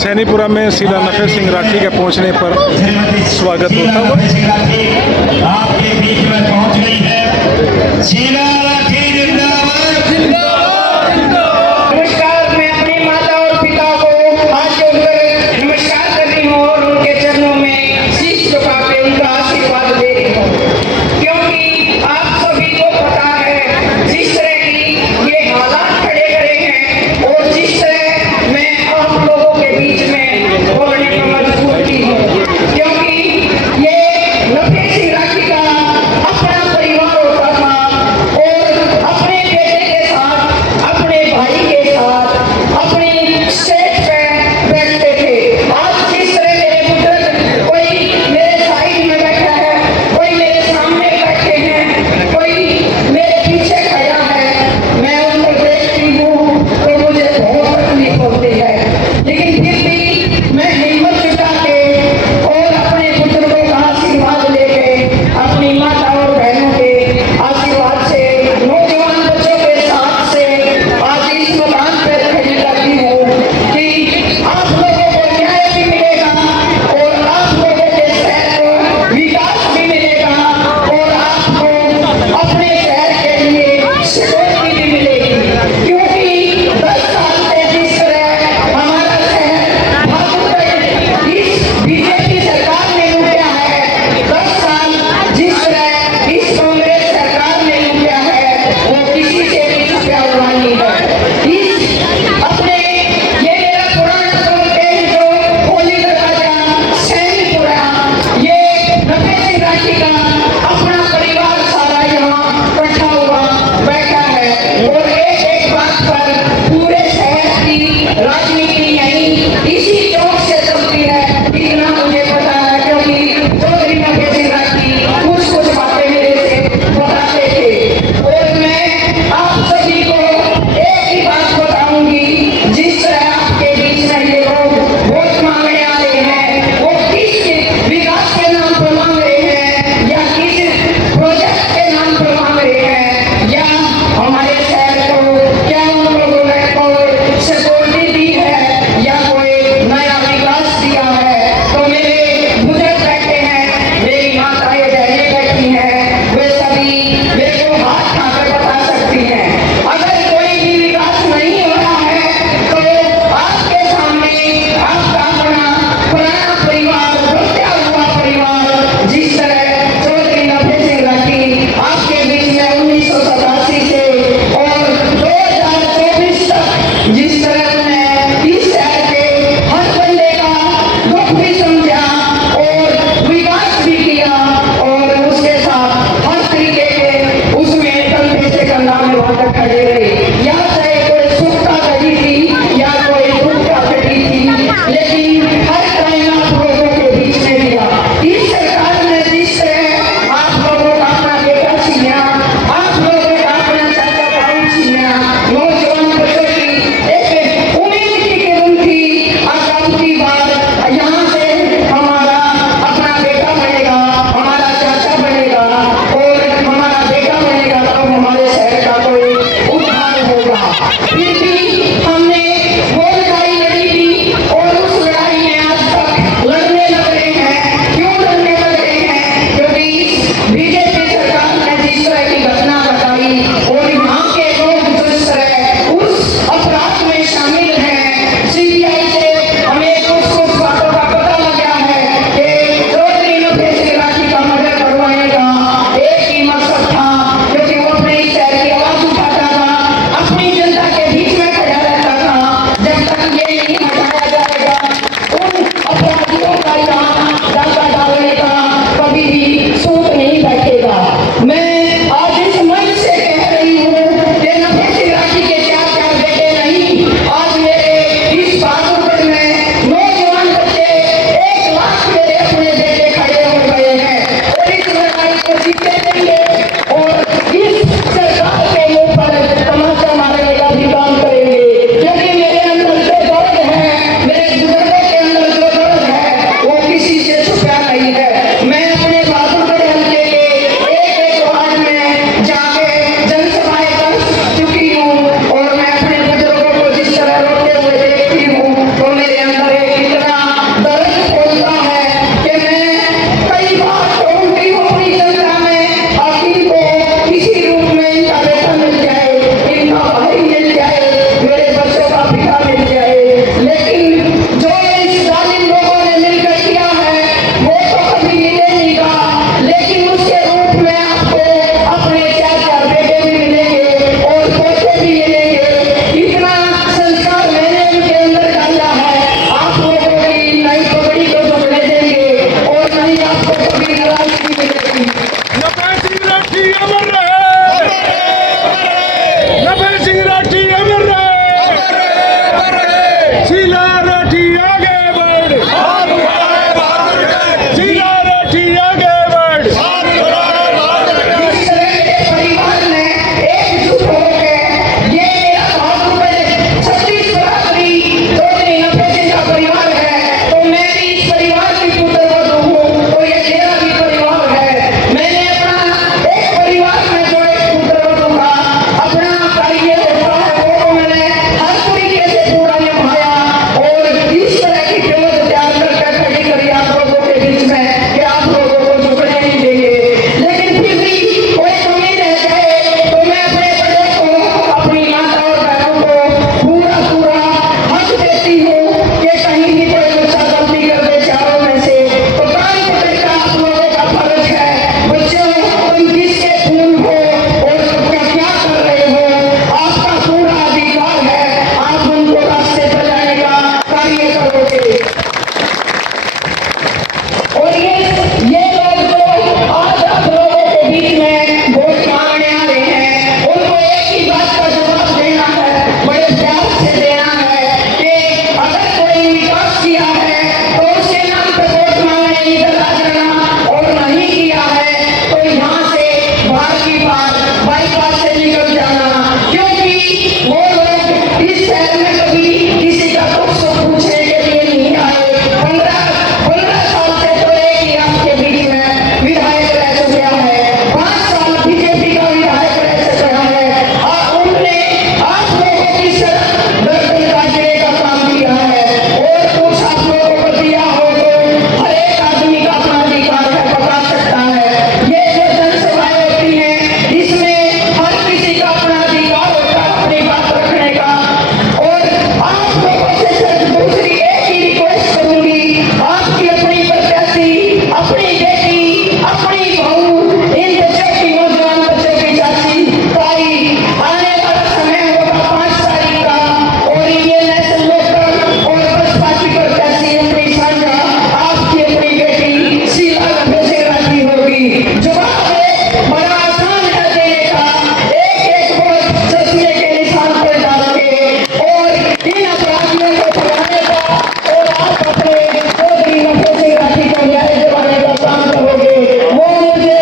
सैनीपुरा में शीला नफे सिंह राठी के पहुंचने पर स्वागत होता हुआ आपके बीच में पहुंच गई है शीला राठी जिंदाबाद जिंदाबाद जिंदाबाद। नमस्कार, मैं अपनी माता और पिता को हाथ जोड़कर नमस्कार कर रही हूँ और उनके चरणों में शीश झुका के उनका आशीर्वाद दे रही हूँ, क्योंकि आप सभी को पता है जिस तरह की ये हालात खड़े करे हैं और जिस तरह मैं आप लोगों के बीच में बोलने में मजबूर की हूँ, क्योंकि ये नफे सिंह राठी का अपना परिवार होता था और अपने बेटे के साथ, अपने भाई के साथ अपनी स्टेज पे बैठते थे। आज जिस तरह मेरे बुजुर्ग कोई मेरे साइड में बैठा है, कोई मेरे सामने बैठे हैं, कोई मेरे पीछे खड़ा है, मैं उनको देखती हूँ तो मुझे बहुत तकलीफ होती है, लेकिन फिर भी पास किया है तो उसके नाम पे वोट मांगने इंतजार करना, और नहीं किया है तो यहाँ से बाहर की बात बाईपास से निकल जाना, क्योंकि वो लोग इस शहर में कभी किसी का दुख सुख पूछने के लिए नहीं आए। 15 साल से तो एक ही आपके बीच में विधायक रह चुका है, 5 साल बीजेपी का विधायक रह चुका है, और उनने आप लोगों की सड़क दर्पण काटने का काम किया है, और कुछ आप लोगों को दिया हो तो हर एक आदमी का अपना अधिकार है, बता सकता है। ये जो जनसभाएं होती हैं इसमें हर किसी का अपना अधिकार होता है अपनी बात रखने का, और आप लोगों से सिर्फ दूसरी एक ही रिक्वेस्ट करूंगी, आपकी अपनी प्रत्याशी, अपनी बेटी, अपनी बहू, इन बच्चों की नौजवान बच्चों की चाची ताई, आने वाला समय होगा 5 तारीख का, और ये नेशनल लोकल और बसपा की प्रत्याशी अपनी साझा आपकी अपनी बेटी शीला लंबे राठी होगी। जवाब है बड़ा आसान है देने का, एक वोट चश्मे के निशान पर डाल के और इन अपराधियों को भगाने का, और आप अपने चौधरी लंबे राठी को न्याय दिलाने का काम करोगे। वो मुझे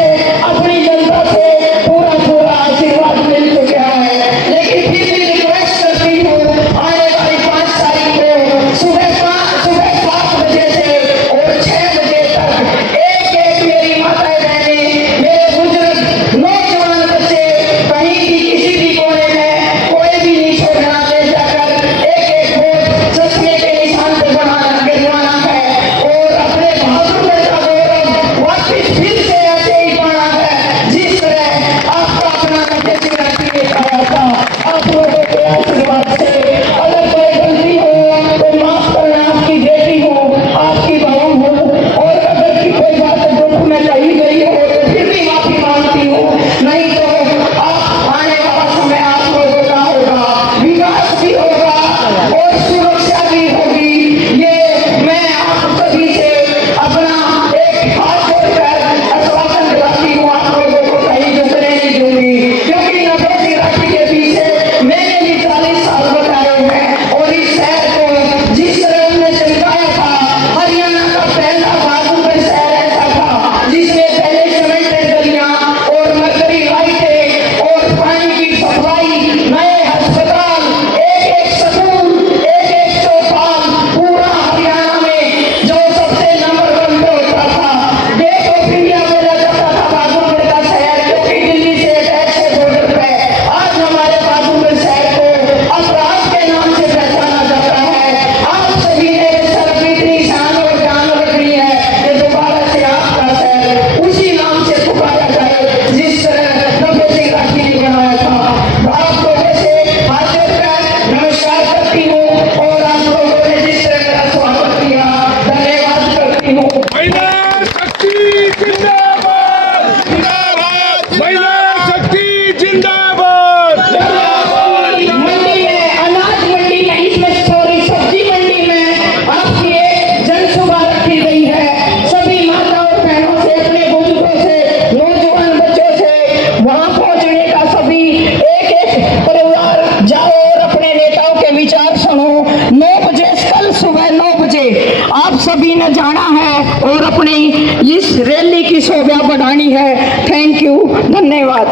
अपनी जनता से पूरा आशीर्वाद मिल चुका है, लेकिन फिर भी रिक्वेस्ट करती हूँ आने वाली 5 तारीख को सुबह 7 बजे से और 6 बजे तक एक मेरी माताएं बहनें, मेरे बुजुर्ग नौजवान बच्चे कहीं भी किसी भी कोने में कोई भी नहीं छोड़ना, ले जाकर एक वोट चश्मे के निशान पे गिरवाना है, और अपने बहादुर का गौरव वापिस फिर से ऐसे ही पाना है जिस तरह आपका अपना नफे राठी आया था। आप लोगों के आशीर्वाद से अगर कोई गलती हो तो माफ करना, आपकी बेटी हो, आपकी बहू हो, और अगर की कोई बात दुख में कही गई हो तो फिर भी माफी मांगती हूँ, नहीं तो आप आने वाला समय आप लोगों का होगा, विकास भी होगा और सुरक्षा भी होगी। ये मैं आप सभी से अपना एक हाथ जोड़कर आश्वासन दिलाती हूँ, आप लोगों को कहीं झुकने नहीं दूंगी, क्योंकि नफे राठी के पीछे मैंने भी 40 साल बताए हैं, और इस शहर को जिस तरह हमने चमकाया था, हरियाणा का पहला बहादुर शहर ऐसा था जिसमें पहले सीमेंटेड गलियां और मरकरी लाइटें और पानी की सप्लाई, नए अस्पताल, एक स्कूल, एक चौपाल, पूरा हरियाणा में जो सबसे नंबर 1 पे होता था। गेट ऑफ इंडिया बोला जाता था बहादुरगढ़ का शहर, क्योंकि दिल्ली से अटैच है बॉर्डर पे। आज हमारे बहादुरगढ़ शहर को अपराध के नाम से पहचाना जाता है। आप सभी ने सड़क इतनी शान और जान रखनी है कि दोबारा से आपका शहर उसी नाम से पुकारा जाए जिस तरह नफे राठी ने बनाया था। आप लोगों से हाथ जोड़कर नमस्कार करती हूँ, और आप लोगों ने जिस तरह मेरा स्वागत किया धन्यवाद करती हूँ। महिला शक्ति जिंदाबाद, महिला शक्ति जिंदाबाद। मंडी में, अनाज मंडी में, इसमें सॉरी सब्जी मंडी में आपकी एक जनसभा रखी गई है। सभी माताओं और बहनों से, अपने बुजुर्गों से, नौजवान बच्चों से वहां पहुंचने का सभी एक परिवार जाओ और अपने नेताओं के विचार सुनो। 9 बजे, कल सुबह 9 बजे आप सभी ने जाना है और अपनी इस रैली की शोभा बढ़ानी है। थैंक यू, धन्यवाद।